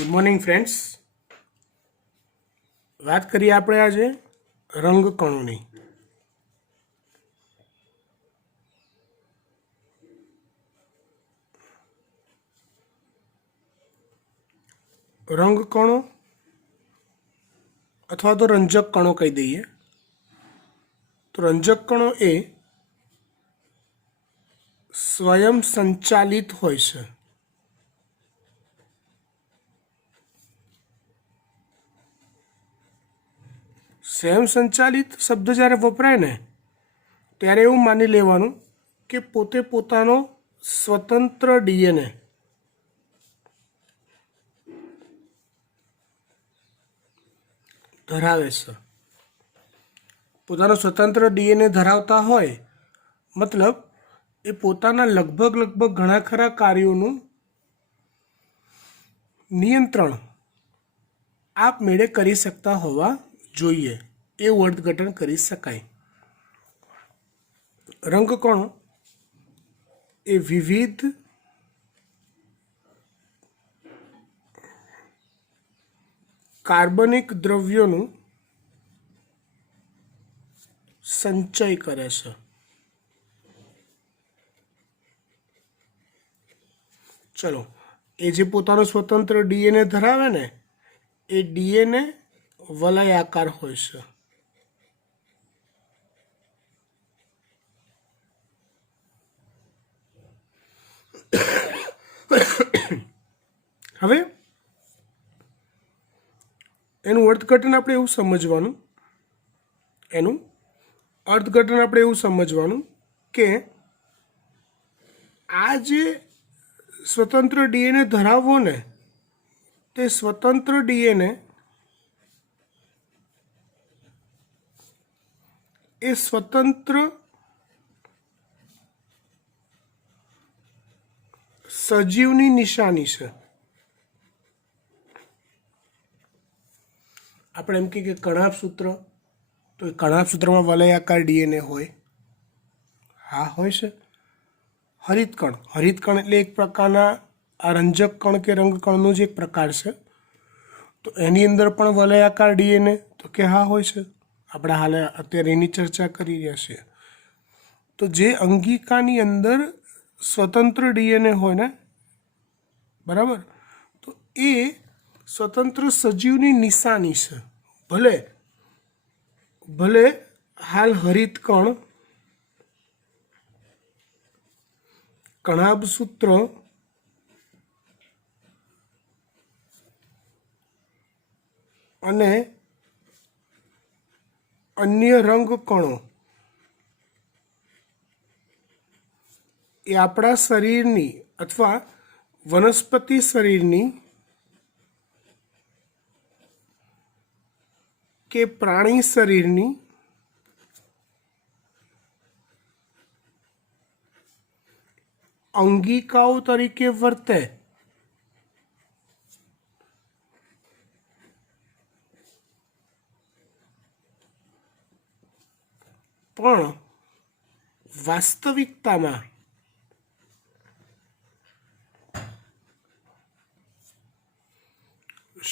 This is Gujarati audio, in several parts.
Good morning friends. વાત કરીએ આપણે આજે રંગકણોની. રંગકણો અથવા તો રંજક કણો કહી દઈએ તો રંજક કણો એ સ્વયં સંચાલિત હોય છે. સ્વયં સંચાલિત શબ્દ જ્યારે વપરાય ને ત્યારે એવું માની લેવાનું કે પોતે પોતાનો સ્વતંત્ર ડીએનએ ધરાવે છે. પોતાનો સ્વતંત્ર ડીએનએ ધરાવતા હોય મતલબ એ પોતાના લગભગ ઘણા ખરા કાર્યોનું નિયંત્રણ આપમેળે કરી શકતા હોવા જોઈએ એવું અર્થઘટન કરી શકાય. રંગકણો એ વિવિધ કાર્બનિક દ્રવ્યોનું સંચય કરે છે. ચલો, એ જે પોતાનો સ્વતંત્ર ડીએનએ ધરાવે ને એ ડીએનએ વલયાકાર હોય છે. હવે એનું અર્થઘટન આપણે એવું સમજવાનું કે આ જે સ્વતંત્ર ડીએનએ ધરાવવો ને તે સ્વતંત્ર ડીએનએ એ સ્વતંત્ર સજીવની નિશાની છે. આપણે એમ કહીએ કે કણાભ સૂત્ર, તો એ કણાભ સૂત્રમાં વલયાકાર ડીએનએ હોય. હા, હોય છે. હરિતકણ એટલે એક પ્રકારના આ રંજક કણ કે રંગકણનો જ એક પ્રકાર છે. તો એની અંદર પણ વલયાકાર ડીએનએ, તો કે હા હોય છે. આપણે હાલ અત્યારે એની ચર્ચા કરી રહ્યા છીએ. તો જે અંગિકાની અંદર સ્વતંત્ર ડીએનએ હોય ને, બરાબર, તો એ સ્વતંત્ર સજીવની નિશાની છે. ભલે હાલ હરિતકણ કણાભ સૂત્ર અને અન્ય રંગકણો એ આપણા શરીરની અથવા વનસ્પતિ શરીરની કે પ્રાણી શરીરની અંગિકાઓ તરીકે વર્તે પણ વાસ્તવિકતામાં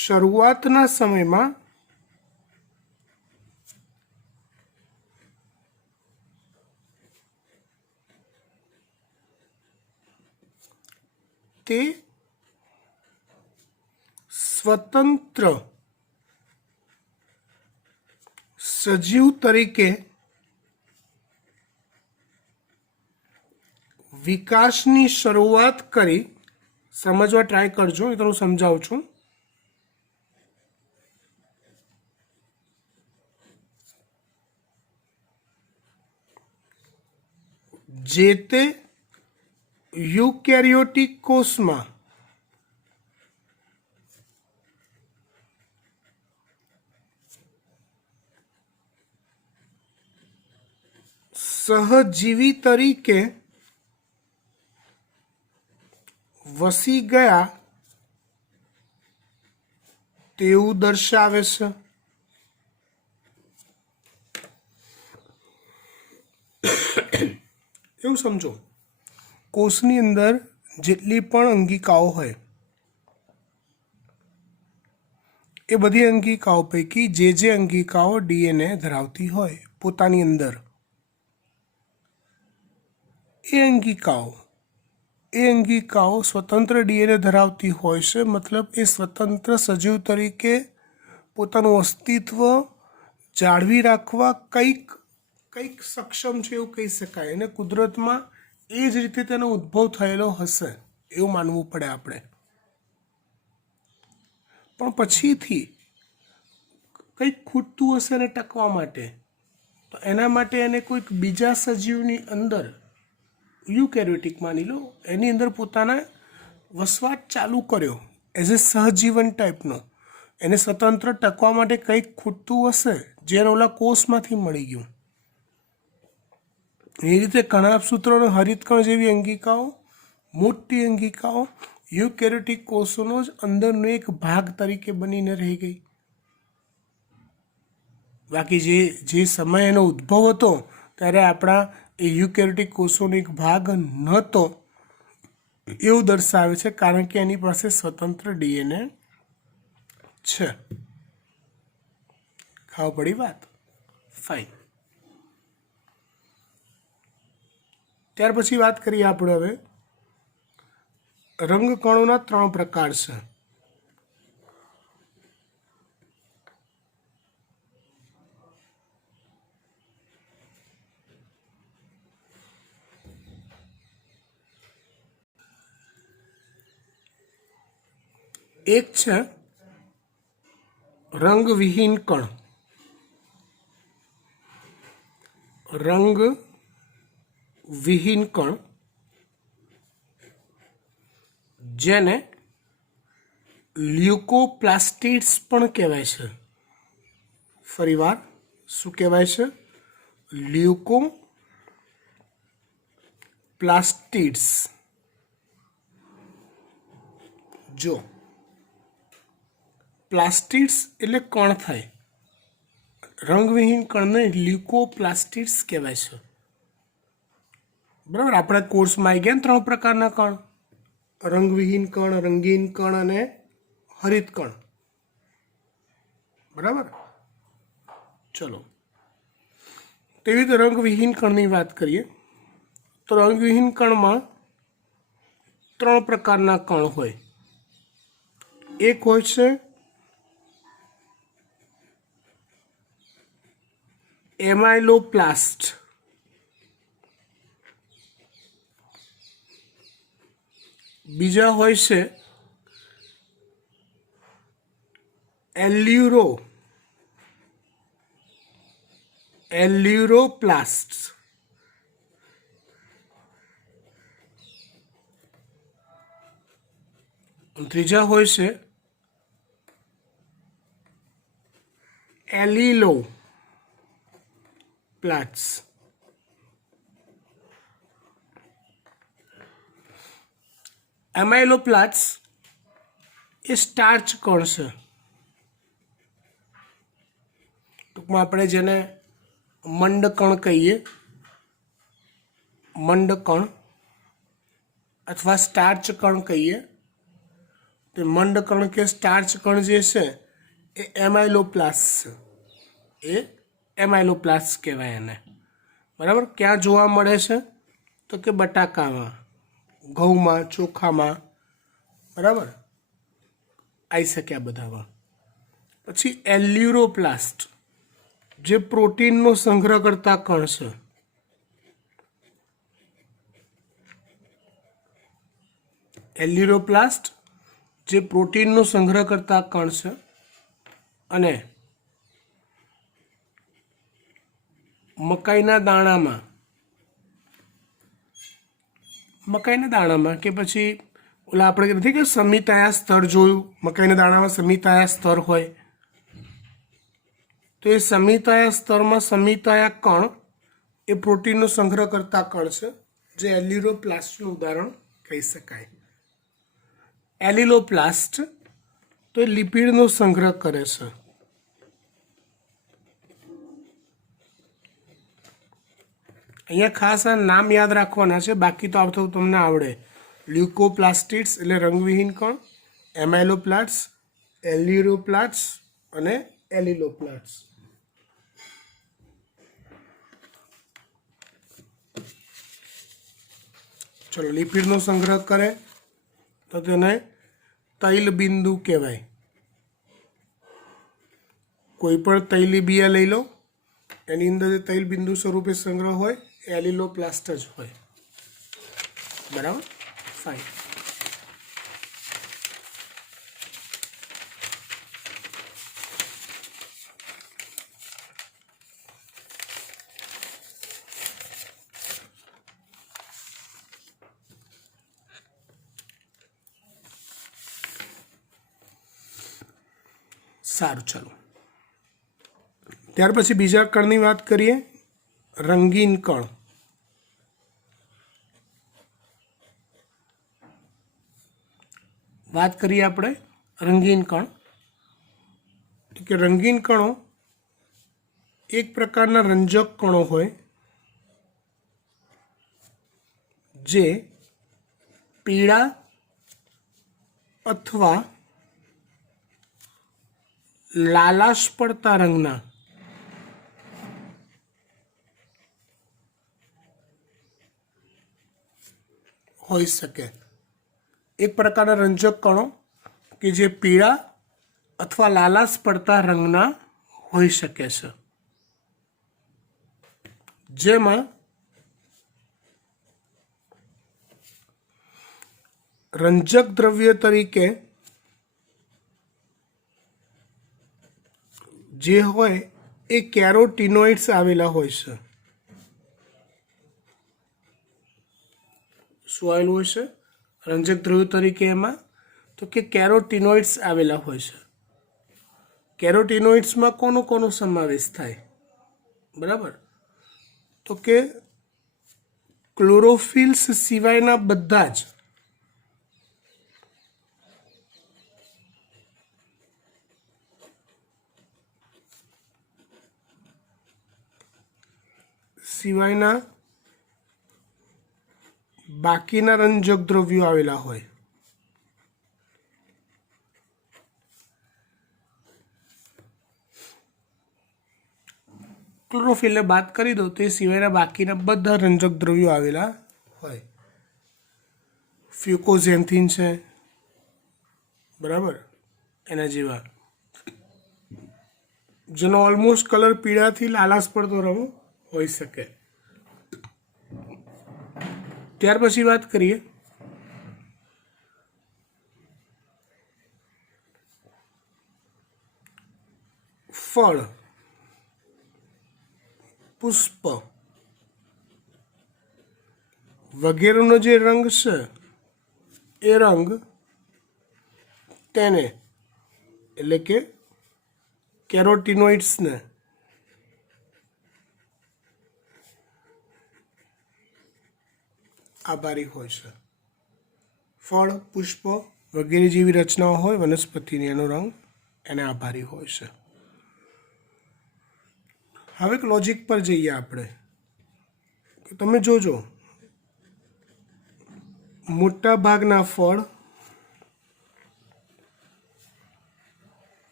શરૂઆતના સમયમાં તે સ્વતંત્ર સજીવ તરીકે વિકાસની શરૂઆત કરી. સમજવા ટ્રાય કરજો, એ તો હું સમજાવું છું. જે તે યુકેરિયોટિક કોષમાં સહજીવી તરીકે વસી ગયા તેવું દર્શાવે છે. એવું સમજો, કોષની અંદર જેટલી પણ અંગિકાઓ હોય એ બધી અંગિકાઓ પૈકી જે અંગિકાઓ ડીએનએ ધરાવતી હોય પોતાની અંદર, એ અંગિકાઓ સ્વતંત્ર ડીએનએ ધરાવતી હોય છે. મતલબ એ સ્વતંત્ર સજીવ તરીકે પોતાનું અસ્તિત્વ જાળવી રાખવા કંઈક સક્ષમ છે એવું કહી શકાય. અને કુદરતમાં એ જ રીતે તેનો ઉદ્ભવ થયેલો હશે એવું માનવું પડે આપણે. પણ પછીથી કંઈક ખૂટતું હશે એને ટકવા માટે, તો એના માટે એને કોઈક બીજા સજીવની અંદર, યુકેરિયોટિક માની લો, એની અંદર પોતાના વસવાટ ચાલુ કર્યો એઝ એ સહજીવન ટાઈપનો. એને સ્વતંત્ર ટકવા માટે કંઈક ખૂટતું હશે જે ઓલા કોષમાંથી મળી ગયું. એ રીતે કણાભસૂત્રો અને હરિતકણ જેવી અંગિકાઓ, મોટી અંગિકાઓ યુકેરિયોટિક કોષોનો જ અંદરનો એક ભાગ તરીકે બનીને રહી ગઈ. બાકી જે સમય એનો ઉદ્ભવ હતો ત્યારે આપણા એ યુકેરિયોટિક કોષોનો એક ભાગ નહોતો એવું દર્શાવે છે, કારણ કે એની પાસે સ્વતંત્ર ડીએનએ છે. ખાવ પડી વાત? ફાઇન. ત્યાર પછી વાત કરીએ આપણે હવે રંગકણોના 3 પ્રકાર છે. એક છે રંગવિહીન કણ. રંગવિહીન કણ જેને લ્યુકોપ્લાસ્ટિડ્સ પણ કહેવાય છે. ફરીવાર શું કહેવાય છે? લ્યુકોપ્લાસ્ટિડ્સ. જો પ્લાસ્ટિડ્સ એટલે કણ થાય, રંગવિહીન કણને લ્યુકોપ્લાસ્ટિડ્સ કહેવાય છે. બરાબર. આપણા કોર્સમાં આવી ગયા 3 પ્રકારના કણ: રંગવિહીન કણ, રંગીન કણ અને હરિત કણ. બરાબર. ચલો, તેવી રીતે રંગવિહીન કણની વાત કરીએ તો રંગવિહીન કણમાં 3 પ્રકારના કણ હોય. એક હોય છે એમાઇલોપ્લાસ્ટ, બીજા હોય છે એલ્યુરોપ્લાસ્ટ, ત્રીજા હોય છે એલિલોપ્લાસ્ટ. એમાઇલોપ્લાસ્ટ એ સ્ટાર્ચ કણ છે. ટૂંકમાં આપણે જેને મંડકણ કહીએ, મંડકણ અથવા સ્ટાર્ચ કણ કહીએ, તે મંડકણ કે સ્ટાર્ચ કણ જે છે એ એમાઇલોપ્લાસ્ટ છે. એ એમાઇલોપ્લાસ્ટ કહેવાય એને. બરાબર. ક્યાં જોવા મળે છે? તો કે બટાકામાં, ઘઉંમાં, ચોખામાં. બરાબર. આવી શકે આ બધામાં. પછી એલ્યુરોપ્લાસ્ટ જે પ્રોટીનનો સંગ્રહ કરતા કણ છે. એલ્યુરોપ્લાસ્ટ જે પ્રોટીનનો સંગ્રહ કરતા કણ છે. અને મકાઈના દાણામાં કે પછી ઓલા આપણે નથી કે સમિતાયા સ્તર જોયું, મકાઈના દાણામાં સમિતાયા સ્તર હોય, તો એ સમિતાયા સ્તરમાં સમિતાયા કણ એ પ્રોટીનનો સંગ્રહ કરતા કણ છે, જે એલ્યુરોપ્લાસ્ટનું ઉદાહરણ કહી શકાય. એલિલોપ્લાસ્ટ તો એ લિપિડનો સંગ્રહ કરે છે. અહીંયા ખાસ આ નામ યાદ રાખવાના છે, બાકી તો આવતો તમને આવડે. લ્યુકોપ્લાસ્ટિડ્સ એટલે રંગવિહીન કણ, એમાઇલોપ્લાસ્ટ એલ્યુરોપ્લાસ્ટ અને એલિલોપ્લાસ્ટ. ચલો, લિપિડનો સંગ્રહ કરે તો તેને તૈલ બિંદુ કહેવાય. કોઈ પણ તૈલીબિયા લઈ લો, એની અંદર જે તૈલ બિંદુ સ્વરૂપે સંગ્રહ હોય એ એલિલોપ્લાસ્ટ જ હોય. બરાબર, ફાઇન. સારું, ચાલો. ત્યાર પછી બીજા કણની વાત કરીએ, રંગીન કણ. વાત કરીએ આપણે રંગીન કણ. કે રંગીન કણો એક પ્રકારના રંજક કણો હોય જે પીળા અથવા લાલાશ પડતા રંગના હોઈ શકે. એક પ્રકારના રંજક કણો કે જે પીળા અથવા લાલાશ પડતા રંગના હોઈ શકે છે, જેમાં રંજક દ્રવ્ય તરીકે જે હોય એ કેરોટીનોઇડ્સ આવેલા હોય છે. શું આવેલું હોય છે રંજક દ્રવ્ય તરીકે એમાં? તો કે કેરોટીનોઇડ્સ આવેલા હોય છે. કેરોટીનોઇડ્સમાં કોનો સમાવેશ થાય? બરાબર, તો કે ક્લોરોફિલ્સ સિવાયના બધા જ બાકીના રંજક દ્રવ્યો આવેલા હોય. ક્લોરોફિલને બાદ કરી દો તો એ સિવાયના બાકીના બધા રંજક દ્રવ્યો આવેલા હોય. ફ્યુકોઝેન્થિન છે, બરાબર, એના જેવા, જેનો ઓલમોસ્ટ કલર પીળાથી લાલાશ પડતો રંગ હોઈ શકે. ત્યાર પછી વાત કરીએ ફળ, પુષ્પ વગેરેનો જે રંગ છે એ રંગ તેને એટલે કે કેરોટીનોઇડ્સને આભારી હોય છે. ફળ, પુષ્પ વગેરે જેવી રચનાઓ હોય વનસ્પતિની, એનો રંગ એને આભારી હોય છે. હવે એક લોજિક પર જઈએ આપણે. તમે જોજો, મોટા ભાગના ફળ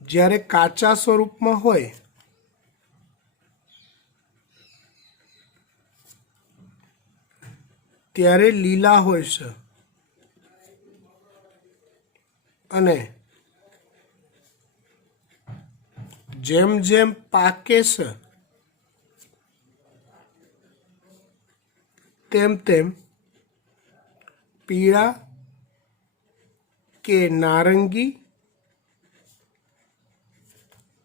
જ્યારે કાચા સ્વરૂપમાં હોય ત્યારે લીલા હોય છે અને જેમ જેમ પાકે છે તેમ તેમ પીળા કે નારંગી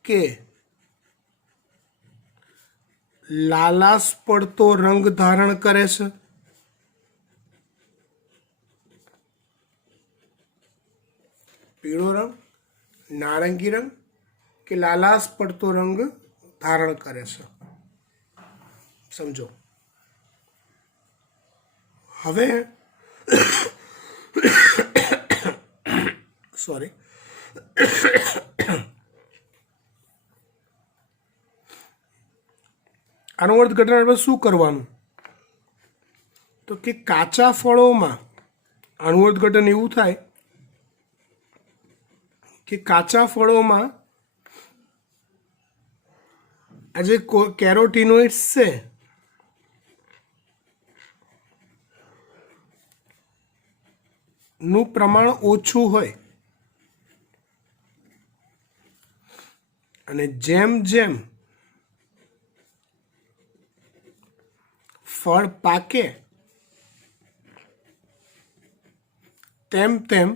કે લાલાશ પડતો રંગ ધારણ કરે છે. પીળો રંગ, નારંગી રંગ કે લાલાશ પડતો રંગ ધારણ કરે છે. સમજો. હવે સોરી, આનું અર્થઘટન આપણે શું કરવાનું? તો કે કાચા ફળોમાં આનું અર્થઘટન એવું થાય કે કાચા ફળોમાં આ જે કેરોટીનોઇડ્સ છે નું પ્રમાણ ઓછું હોય અને જેમ જેમ ફળ પાકે તેમ તેમ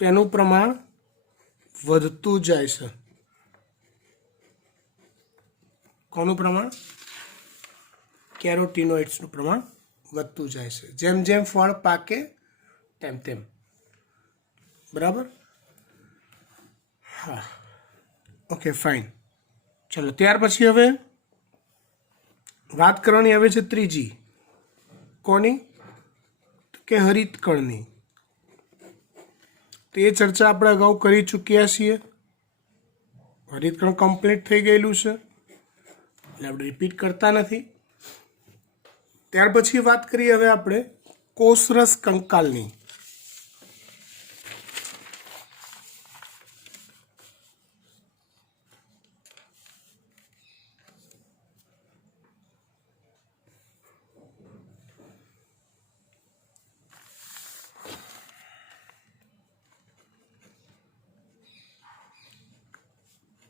તેનું પ્રમાણ વધતું જાય છે. કોનું પ્રમાણ? કેરોટીનોઇડ્સનું પ્રમાણ વધતું જાય છે જેમ જેમ ફળ પાકે તેમ તેમ. બરાબર? હા, ઓકે, ફાઇન. ચલો, ત્યાર પછી હવે વાત કરવાની આવે છે ત્રીજી. કોની? કે હરિતકણની. તો એ ચર્ચા આપણે અગાઉ કરી ચૂક્યા છીએ. હરિતકણ કમ્પ્લીટ થઈ ગયેલું છે એટલે આપણે રિપીટ કરતા નથી. ત્યાર પછી વાત કરીએ હવે આપણે કોષરસ કંકાલની.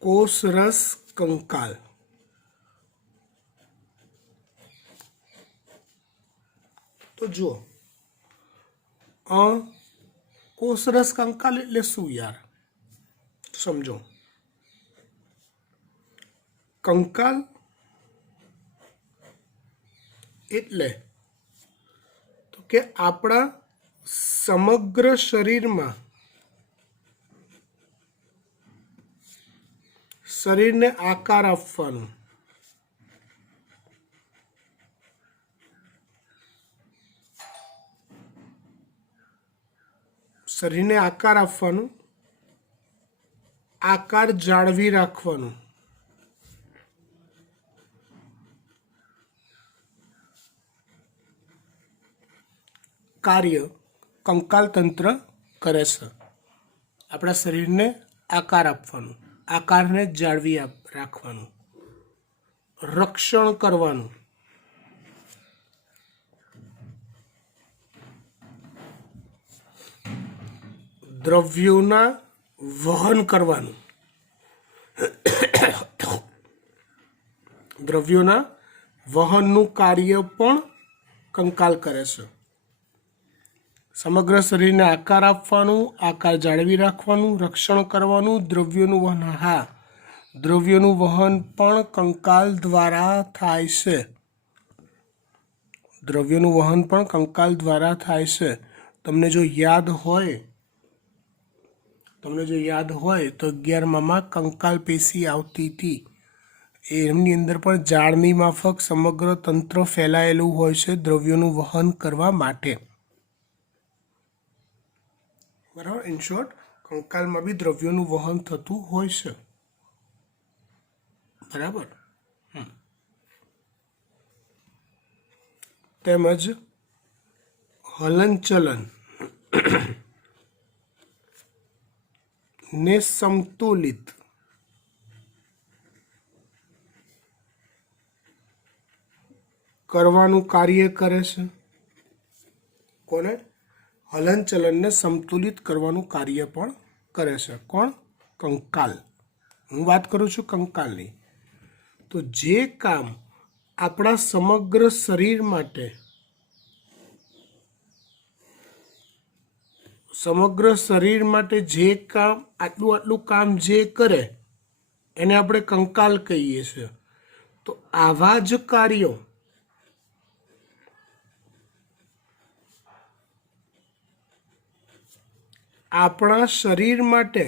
કોષરસ કંકાલ. તો જુઓ, કોષરસ કંકાલ એટલે શું યાર? સમજો. કંકાલ એટલે તો કે આપણા સમગ્ર શરીરમાં શરીરને આકાર આપવાનું. શરીરને આકાર આપવાનું, આકાર જાળવી રાખવાનું કાર્ય કંકાલ તંત્ર કરે છે. આપણા શરીરને આકાર આપવાનું, આકારને જાળવી રાખવાનું, રક્ષણ કરવાનું, દ્રવ્યોના વહન કરવાનું, દ્રવ્યોના વહનનું કાર્ય પણ કંકાલ કરે છે. સમગ્ર શરીરને આકાર આપવાનું, આકાર જાળવી રાખવાનું, રક્ષણ કરવાનું, દ્રવ્યોનું વહન. હા, દ્રવ્યોનું વહન પણ કંકાલ દ્વારા થાય છે. દ્રવ્યોનું વહન પણ કંકાલ દ્વારા થાય છે. તમને જો યાદ હોય તો 11માં કંકાલ પેશી આવતી હતી. એમની અંદર પણ ઝાડની માફક સમગ્ર તંત્ર ફેલાયેલું હોય છે દ્રવ્યોનું વહન કરવા માટે. બરાબર? ઇન શોર્ટ, કંકાલમાં બી દ્રવ્યોનું વહન થતું હોય છે. બરાબર? તેમજ હલનચલન ને સમતુલિત કરવાનું કાર્ય કરે છે. કોને? હલનચલનને સંતુલિત કરવાનું કાર્ય પણ કરે છે. કોણ? કંકાલ. હું વાત કરું છું કંકાલની. તો જે કામ આપણા સમગ્ર શરીર માટે, જે કામ આટલું કામ જે કરે એને આપણે કંકાલ કહીએ છીએ. તો આવા જ કાર્યો આપણા શરીર માટે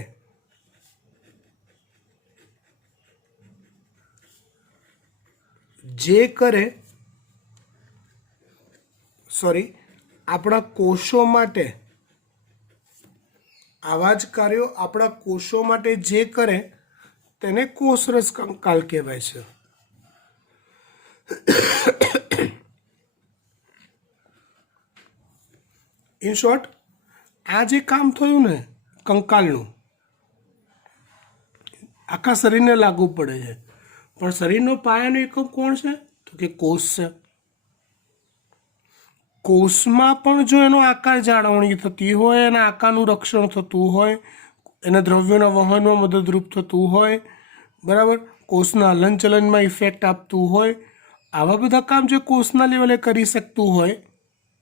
આપણા કોષો માટે, આવા જ કાર્યો આપણા કોષો માટે જે કરે તેને કોષરસ કંકાલ કહેવાય છે. ઇન શોર્ટ, આ જે કામ થયું ને કંકાલનું, આખા શરીરને લાગુ પડે છે, પણ શરીરનો પાયાનો એકમ કોણ છે? તો કે કોષ છે. કોષમાં પણ જો એનો આકાર જાળવણી થતી હોય, એના આકારનું રક્ષણ થતું હોય, એને દ્રવ્યોના વહનમાં મદદરૂપ થતું હોય, બરાબર, કોષના હલનચલનમાં ઇફેક્ટ આપતું હોય, આવા બધા કામ જે કોષના લેવલે કરી શકતું હોય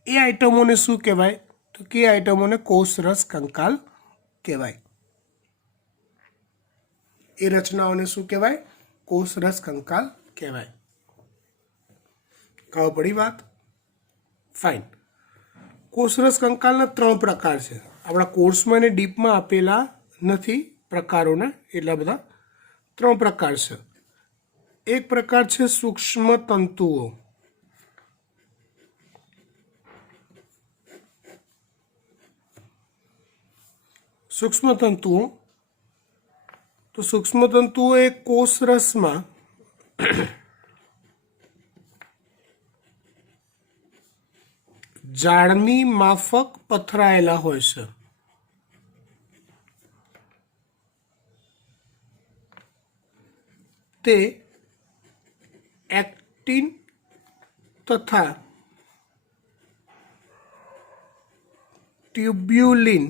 એ આઇટમોને શું કહેવાય? તો કે એ આઇટમોને કોષરસ કંકાલ કહેવાય. એ રચનાઓને શું કહેવાય? કોષરસ કંકાલ કહેવાય. ખબર પડી વાત? ફાઇન. કોષરસ કંકાલના 3 પ્રકાર છે. આપણા કોર્સમાં અને ડીપમાં આપેલા નથી પ્રકારોને, એટલા બધા 3 પ્રકાર છે. એક પ્રકાર છે સૂક્ષ્મ તંતુઓ. સૂક્ષ્મ તંતુઓ, તો સૂક્ષ્મ તંતુઓ એ કોષરસમાં ઝાડની માફક પથરાયેલા હોય છે. તે એક્ટિન તથા ટ્યુબ્યુલિન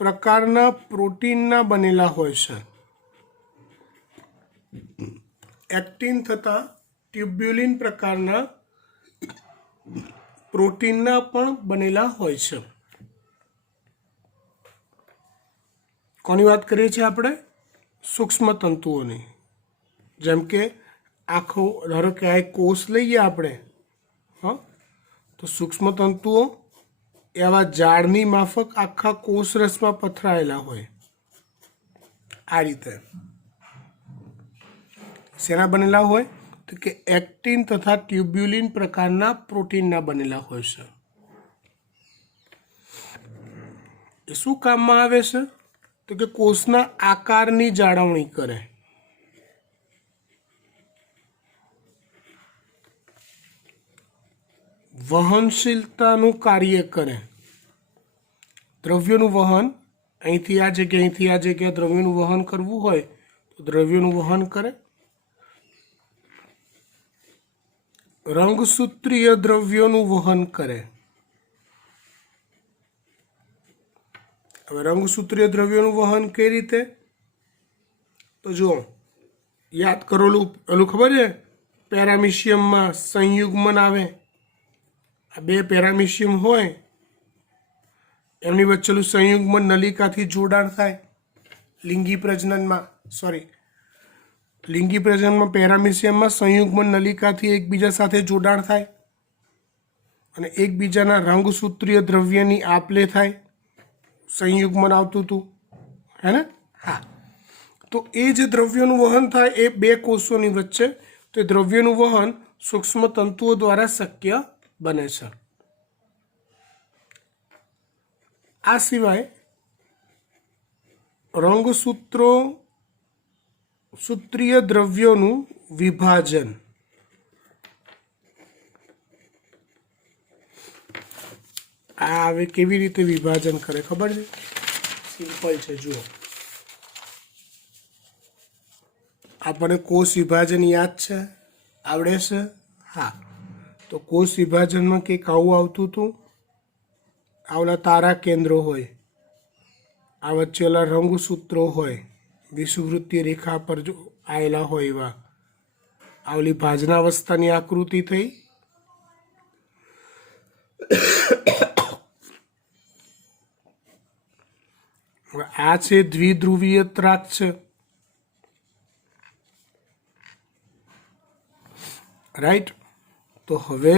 પ્રકારના પ્રોટીનના બનેલા હોય છે. એક્ટિન તથા ટ્યુબ્યુલિન પ્રકારના પ્રોટીનના પણ બનેલા હોય છે. કોની વાત કરીએ છીએ આપણે? સૂક્ષ્મ તંતુઓની. જેમ કે આખો, ધારો કે આ એક કોષ લઈએ આપણે, હા, તો સૂક્ષ્મ તંતુઓ એવા ઝાડની માફક આખા કોષરસમાં પથરાયેલા હોય. આ રીતે શેના બનેલા હોય? તો કે એક્ટિન તથા ટ્યુબ્યુલિન પ્રકારના પ્રોટીનના બનેલા હોય છે. એ શું કામમાં આવે છે? તો કે કોષના આકારની જાળવણી કરે. વહનશીલતાનું કાર્ય કરે. દ્રવ્યોનું વહન, અહીંથી આ જગ્યા, અહીંથી આ જગ્યા દ્રવ્યોનું વહન કરવું હોય તો દ્રવ્યોનું વહન કરે. રંગસૂત્રીય દ્રવ્યોનું વહન કરે. હવે રંગસૂત્રીય દ્રવ્યોનું વહન કઈ રીતે? તો જુઓ, યાદ કરો, ઓલું ખબર છે પેરામિશિયમમાં સંયુગ્મન આવે. આ 2 પેરામિશિયમ હોય, એમની વચ્ચેનું સંયુગ્મન નલિકાથી જોડાણ થાય. લિંગી પ્રજનનમાં, લિંગી પ્રજનનમાં પેરામિશિયમમાં સંયુગ્મન નલિકાથી એકબીજા સાથે જોડાણ થાય અને એકબીજાના રંગસૂત્રીય દ્રવ્યની આપ-લે થાય. સંયુગ્મન આવતું હતું, હે ને? હા. તો એ જે દ્રવ્યોનું વહન થાય એ 2 કોષોની વચ્ચે, તો એ દ્રવ્યોનું વહન સૂક્ષ્મ તંતુઓ દ્વારા શક્ય બને છે. આ સિવાય સૂત્રીય દ્રવ્યોનું વિભાજન. આ હવે કેવી રીતે વિભાજન કરે ખબર છે? સિમ્પલ છે, જુઓ. આપણને કોષ વિભાજન યાદ છે? આવડે છે? હા. તો કોષ વિભાજનમાં કંઈક આવું આવતું હતું. આવલા તારા કેન્દ્રો હોય, આ વચ્ચે ઓલા રંગસૂત્રો હોય, વિષુવવૃત્તીય રેખા પર જો આવેલા હોય એવા. આવલી ભાજનાવસ્થાની આકૃતિ થઈ. આ છે દ્વિધ્રુવીય ત્રાક છે, રાઈટ? તો હવે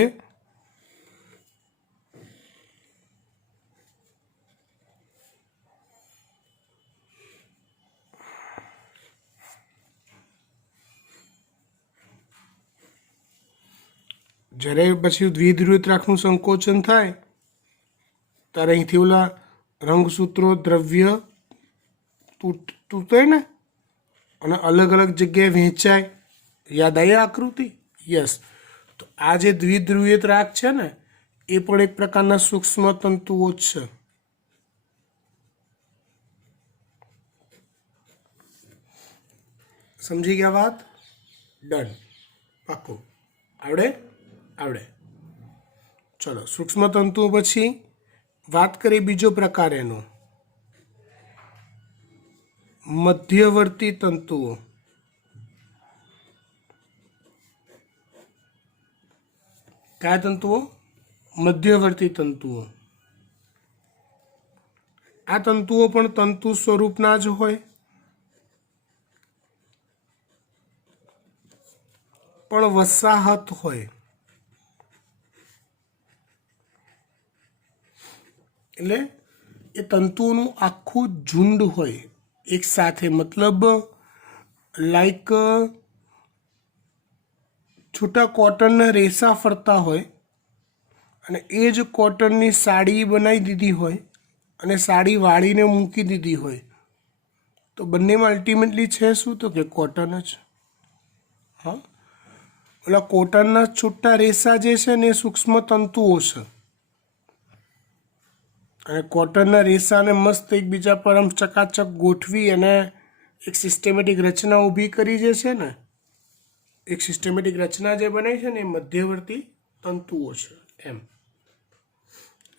જ્યારે પછી દ્વિધ્રુવીય ત્રાકનું સંકોચન થાય ત્યારે અહીંથી ઓલા રંગસૂત્રો દ્રવ્ય તૂટે ને અને અલગ અલગ જગ્યાએ વહેંચાય. યાદ આવી આકૃતિ? યસ. તો આ જે દ્વિધ્રુવીય ત્રાક છે ને એ પણ એક પ્રકારના સૂક્ષ્મ તંતુઓ જ છે. સમજી ગયા વાત? ડન, પાક્કું. આવડે. ચલો, સૂક્ષ્મ તંતુઓ પછી વાત કરીએ બીજો પ્રકાર એનો, મધ્યવર્તી તંતુઓ. કયા તંતુઓ? મધ્યવર્તી તંતુઓ. આ તંતુઓ પણ તંતુ સ્વરૂપના જ હોય, પણ વસાહત હોય. એટલે એ તંતુઓનું આખું ઝુંડ હોય એક સાથે, મતલબ લાઈક છૂટા કોટનના રેસા ફરતા હોય અને એ જ કોટનની સાડી બનાવી દીધી હોય અને સાડી વાળીને મૂકી દીધી હોય, તો બંનેમાં અલ્ટિમેટલી છે શું? તો કે કોટન જ. હા, ઓલા કોટનના છૂટા રેસા જે છે ને એ સૂક્ષ્મ તંતુઓ છે, અને કોટનના રેસાને મસ્ત એકબીજા પર આમ ચકાચક ગોઠવી અને એક સિસ્ટમેટિક રચના ઊભી કરી જે છે ને, એક સિસ્ટમેટિક રચના જે બને છે ને એ મધ્યવર્તી તંતુઓ છે. એમ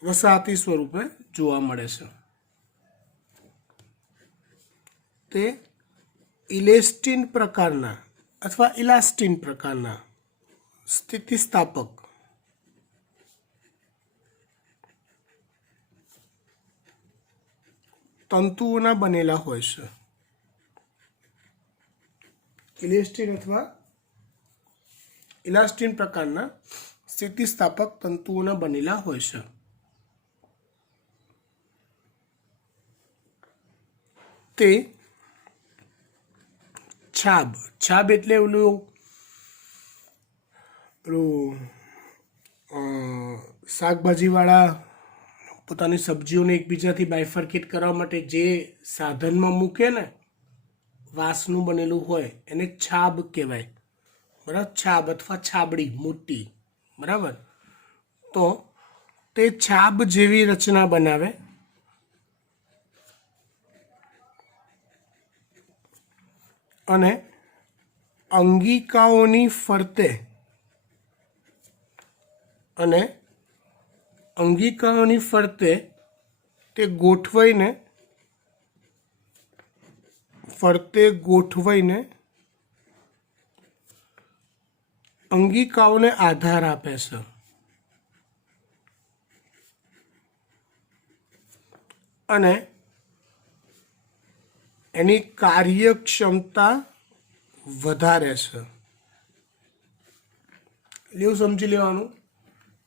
વસાહતી સ્વરૂપે જોવા મળે છે. તે ઇલેસ્ટિન પ્રકારના અથવા ઇલાસ્ટિન પ્રકારના સ્થિતિસ્થાપક તંતુઓના બનેલા હોય છે. ઇલેસ્ટિન અથવા ઇલાસ્ટિન પ્રકારના સ્થિતિસ્થાપક તંતુઓના બનેલા હોય છે. તે છાબ એટલે પેલું શાકભાજીવાળા પોતાની સબ્જીઓને એકબીજાથી બાયફર્કેટ કરવા માટે જે સાધનમાં મૂકે ને, વાંસનું બનેલું હોય એને છાબ કહેવાય. બરાબર, છાબ અથવા છાબડી મોટી. બરાબર, તો તે છાબ જેવી રચના બનાવે અને અંગિકાઓની ફરતે તે ગોઠવાઈને અંગિકાઓને આધાર આપે છે. અને એની કાર્યક્ષમતા વધારે છે. એવું સમજી લેવાનું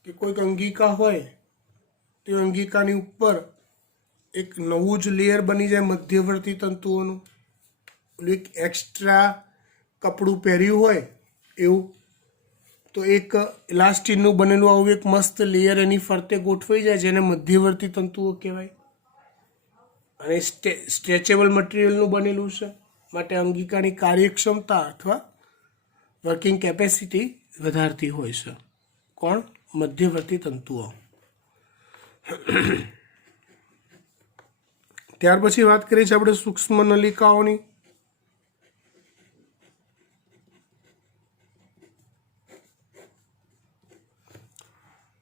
કે કોઈક અંગિકા હોય તે અંગિકાની ઉપર એક નવું જ લેયર બની જાય મધ્યવર્તી તંતુઓનું. એક એક્સ્ટ્રા કપડું પહેર્યું હોય એવું, તો એક ઇલાસ્ટિનનું બનેલું આવું એક મસ્ત લેયર એની ફરતે ગોઠવાઈ જાય, જેને મધ્યવર્તી તંતુઓ કહેવાય. અને સ્ટ્રેચેબલ મટીરિયલનું બનેલું છે, માટે અંગિકાની કાર્યક્ષમતા અથવા વર્કિંગ કેપેસિટી વધારતી હોય છે. કોણ? મધ્યવર્તી તંતુઓ. ત્યાર પછી વાત કરીએ છીએ આપણે સૂક્ષ્મ નલિકાઓની.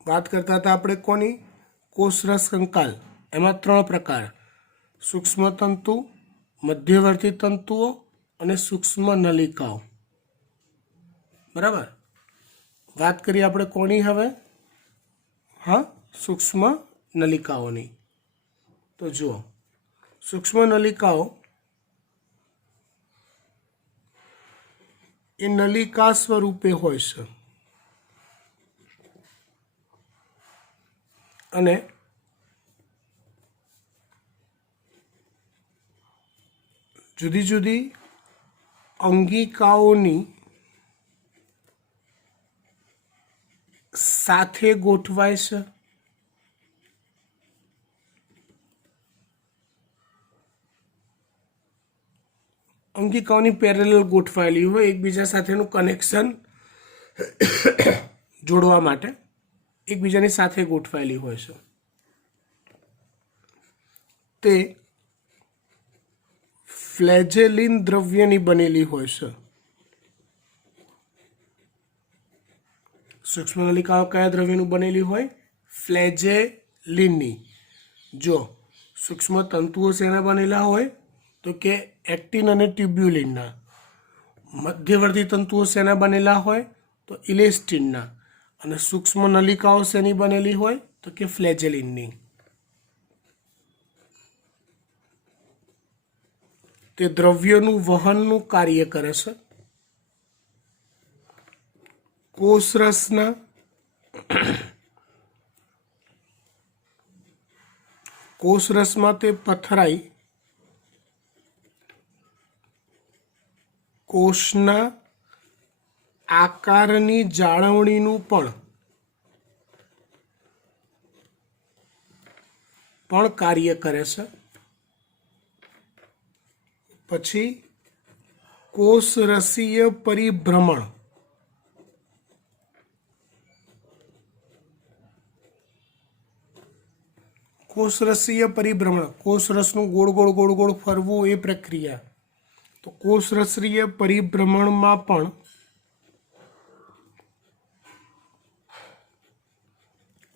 વાત કરતા હતા આપણે કોની? કોષરસ કંકાલ. એમાં 3 પ્રકાર: સૂક્ષ્મ તંતુ, મધ્યવર્તી તંતુઓ અને સૂક્ષ્મ નલિકાઓ. બરાબર, વાત કરીએ આપણે કોની હવે? હા, સૂક્ષ્મ નલિકાઓની. તો જુઓ, સૂક્ષ્મ નલિકાઓ એ નલિકા સ્વરૂપે હોય છે અને જુદી જુદી અંગિકાઓની સાથે ગોઠવાય છે. અંગિકાઓની પેરેલલ ગોઠવાયેલી હોય એકબીજા સાથેનું કનેક્શન જોડવા માટે. એકબીજાની સાથે ગોઠવાયેલી હોય છે તે ફ્લેજેલિન દ્રવ્યની બનેલી હોય છે। સૂક્ષ્મ નલિકાઓ કયા દ્રવ્યનું બનેલી હોય? ફ્લેજેલિનની। જો સૂક્ષ્મ તંતુઓ શેના બનેલા હોય તો કે એક્ટિન અને ટ્યુબ્યુલિનના। મધ્યવર્તી તંતુઓ શેના બનેલા હોય તો ઇલેસ્ટિનના। અને સૂક્ષ્મ નલિકાઓ શેની બનેલી હોય તો કે ફ્લેજેલિનની। તે દ્રવ્યોનું વહનનું કાર્ય કરે છે। કોષરસમાં તે પથરાઈ કોષના આકારની જાળવણીનું પણ કાર્ય કરે છે। પછી કોષરસીય પરિભ્રમણ, કોષરસીય પરિભ્રમણ, કોષરસનું ગોળ ગોળ ગોળ ગોળ ફરવું એ પ્રક્રિયા। તો કોષરસીય પરિભ્રમણમાં પણ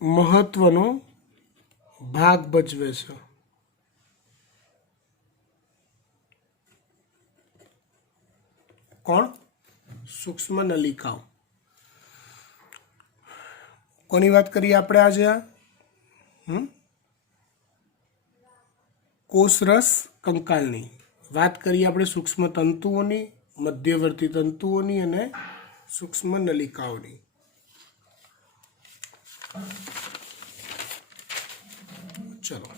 મહત્વનો ભાગ ભજવે છે। કોણ? સૂક્ષ્મ નલિકાઓ। કોની વાત કરીએ આપણે આજે? કોષરસ કંકાલની વાત કરીએ આપણે। સૂક્ષ્મ તંતુઓની, મધ્યવર્તી તંતુઓની અને સૂક્ષ્મ નલિકાઓની। ચલો,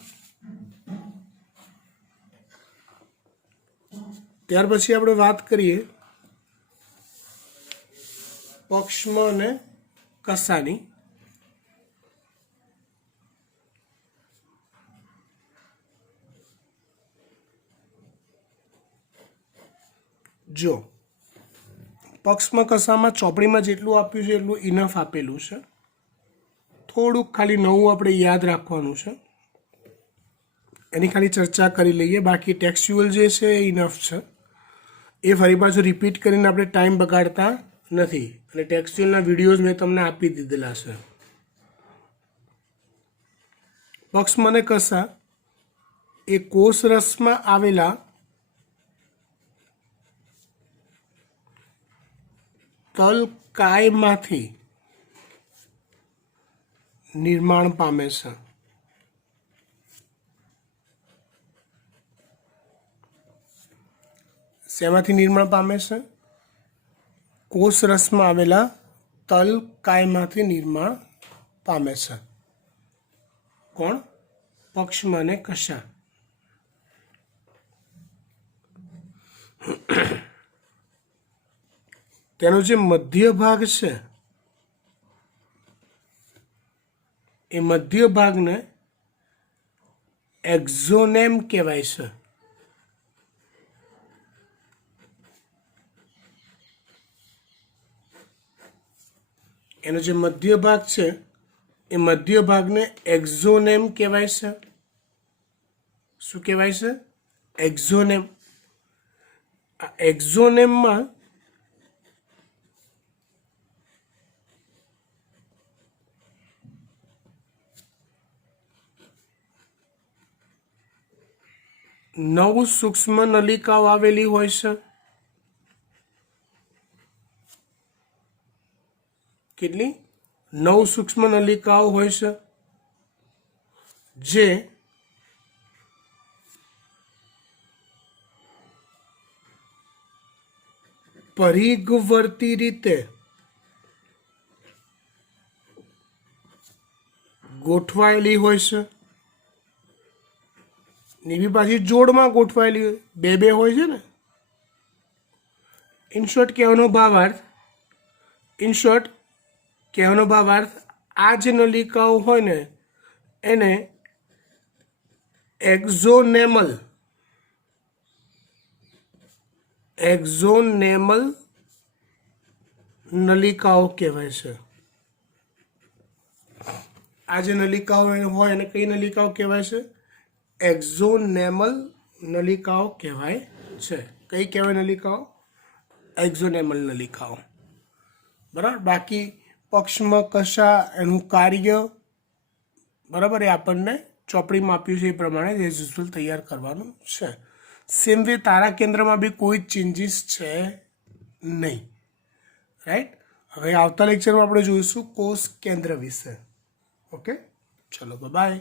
ત્યાર પછી આપણે વાત કરીએ પક્ષ્મ અને કસાની। જો પક્ષમાં કસામાં ચોપડીમાં જેટલું આપ્યું છે એટલું ઇનફ આપેલું છે। થોડુંક ખાલી નવું આપણે યાદ રાખવાનું છે, એની ખાલી ચર્ચા કરી લઈએ। બાકી ટેક્સ્ચ્યુઅલ જે છે એ ઇનફ છે, એ ફરી પાછું રિપીટ કરીને આપણે ટાઈમ બગાડતા નથી। અને ટેક્સ્ચ્યુઅલના વિડીયોઝ મેં તમને આપી દીધેલા છે। પક્ષમ અને કસા એ કોષરસમાં આવેલા તલકાયમાંથી નિર્માણ પામે છે। શેમાંથી નિર્માણ પામે છે? કોષરસમાં આવેલા તલકાયમાંથી નિર્માણ પામે છે। કોણ? પક્ષમ અને કસા। તેનો જે મધ્ય ભાગ છે એ મધ્ય ભાગને એક્ઝોનેમ કહેવાય છે। એનો જે મધ્ય ભાગ છે એ મધ્ય ભાગને એક્ઝોનેમ કહેવાય છે। શું કહેવાય છે? એક્ઝોનેમ। આ એક્ઝોનેમમાં નવ સૂક્ષ્મ નલિકાઓ આવેલી હોય છે। કેટલી? 9 સૂક્ષ્મ નલિકાઓ હોય છે, જે પરિઘવર્તી રીતે ગોઠવાયેલી હોય છે। એવી પાછી જોડમાં ગોઠવાયેલી હોય, બે બે હોય છે ને। ઇન શોર્ટ કહેવાનો ભાવાર્થ આ જે નલિકાઓ હોય ને એને એક્ઝોનેમલ નલિકાઓ કહેવાય છે। આ જે નલિકાઓ હોય એને કઈ નલિકાઓ કહેવાય છે? એક્ઝોનેમલ નલિકાઓ કહેવાય છે. કઈ કહેવાય નલિકાઓ? એક્ઝોનેમલ નલિકાઓ. બરાબર. બાકી પક્ષમાં કશા એનું કાર્ય બરાબર એ આપણને ચોપડીમાં આપ્યું છે એ પ્રમાણે એઝ યુઝ્યુઅલ તૈયાર કરવાનું છે. સેમ વે તારા કેન્દ્રમાં બી કોઈ ચેન્જીસ છે નહીં. રાઈટ. હવે આવતા લેક્ચરમાં આપણે જોઈશું કોષ કેન્દ્ર વિશે. ઓકે, ચલો બાય.